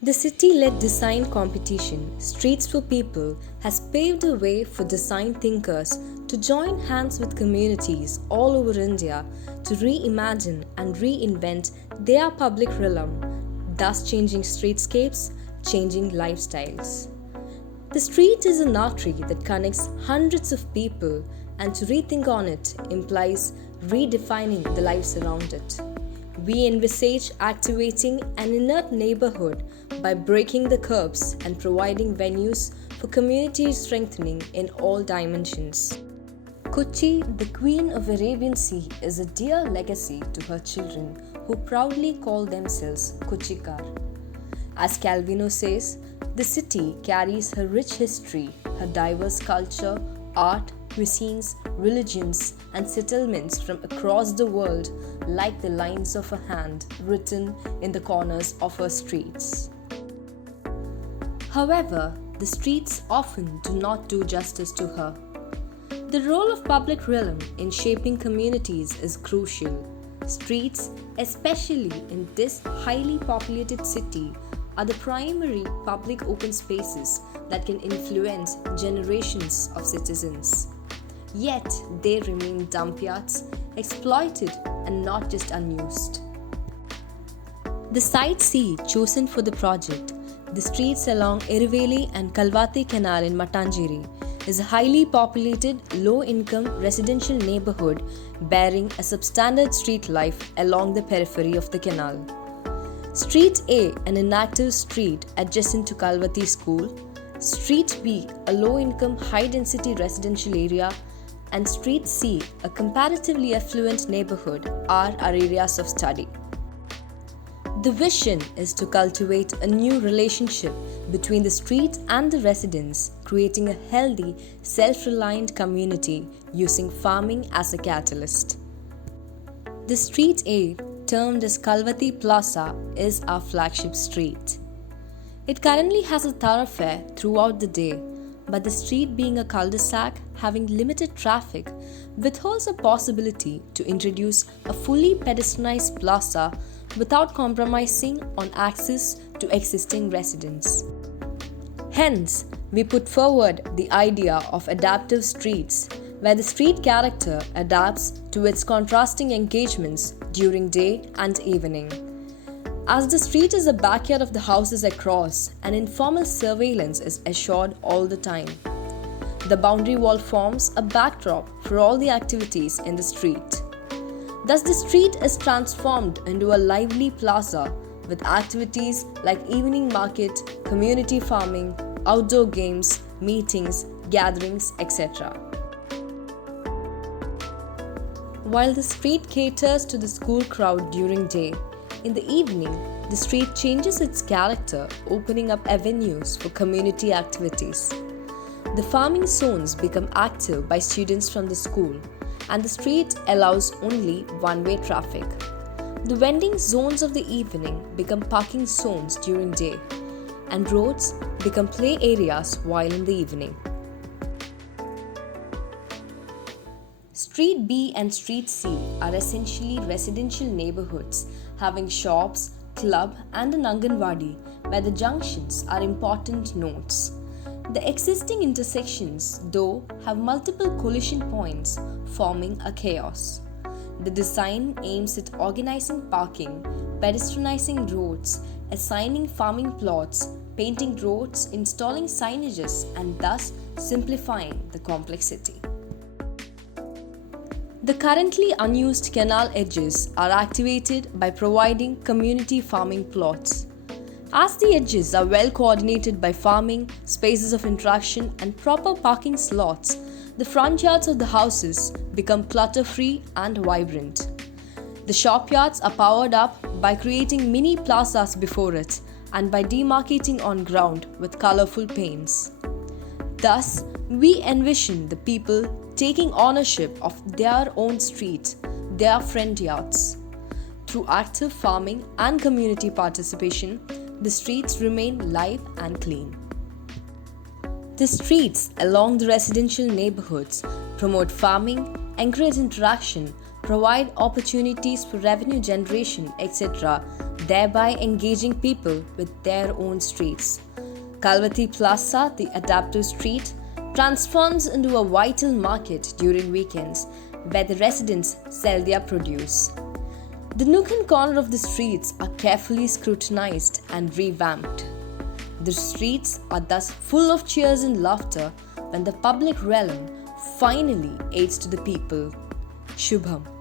The city-led design competition, Streets for People, has paved the way for design thinkers to join hands with communities all over India to reimagine and reinvent their public realm, thus changing streetscapes, changing lifestyles. The street is an artery that connects hundreds of people, and to rethink on it implies redefining the lives around it. We envisage activating an inert neighborhood by breaking the curbs and providing venues for community strengthening in all dimensions. Kochi, the Queen of Arabian Sea, is a dear legacy to her children who proudly call themselves Kochikar. As Calvino says, the city carries her rich history, her diverse culture, art, cuisines, religions, and settlements from across the world like the lines of a hand written in the corners of her streets. However, the streets often do not do justice to her. The role of public realm in shaping communities is crucial. Streets, especially in this highly populated city, are the primary public open spaces that can influence generations of citizens. Yet, they remain dump yards, exploited and not just unused. The site C chosen for the project, the streets along Eraveli and Calvathi Canal in Mattancherry, is a highly populated, low-income residential neighborhood bearing a substandard street life along the periphery of the canal. Street A, an inactive street adjacent to Calvathi School, Street B, a low-income, high-density residential area, and Street C, a comparatively affluent neighborhood, are our areas of study. The vision is to cultivate a new relationship between the street and the residents, creating a healthy, self-reliant community using farming as a catalyst. The Street A, termed as Calvathi Plaza, is our flagship street. It currently has a thoroughfare throughout the day, but the street being a cul-de-sac having limited traffic withholds a possibility to introduce a fully pedestrianized plaza without compromising on access to existing residents. Hence, we put forward the idea of adaptive streets, where the street character adapts to its contrasting engagements during day and evening. As the street is the backyard of the houses across, an informal surveillance is assured all the time. The boundary wall forms a backdrop for all the activities in the street. Thus, the street is transformed into a lively plaza with activities like evening market, community farming, outdoor games, meetings, gatherings, etc. While the street caters to the school crowd during day, in the evening, the street changes its character, opening up avenues for community activities. The farming zones become active by students from the school, and the street allows only one-way traffic. The vending zones of the evening become parking zones during day, and roads become play areas while in the evening. Street B and Street C are essentially residential neighborhoods having shops, club and an Anganwadi, where the junctions are important nodes. The existing intersections, though, have multiple collision points, forming a chaos. The design aims at organizing parking, pedestrianizing roads, assigning farming plots, painting roads, installing signages, and thus simplifying the complexity. The currently unused canal edges are activated by providing community farming plots. As the edges are well coordinated by farming, spaces of interaction, and proper parking slots, the front yards of the houses become clutter-free and vibrant. The shop yards are powered up by creating mini plazas before it and by demarcating on ground with colorful paints. Thus, we envision the people taking ownership of their own street, their front yards. Through active farming and community participation, the streets remain live and clean. The streets along the residential neighborhoods promote farming, encourage interaction, provide opportunities for revenue generation, etc., thereby engaging people with their own streets. Calvathi Plaza, the adaptive street, transforms into a vital market during weekends where the residents sell their produce. The nook and corner of the streets are carefully scrutinized and revamped. The streets are thus full of cheers and laughter when the public realm finally aids to the people. Shubham.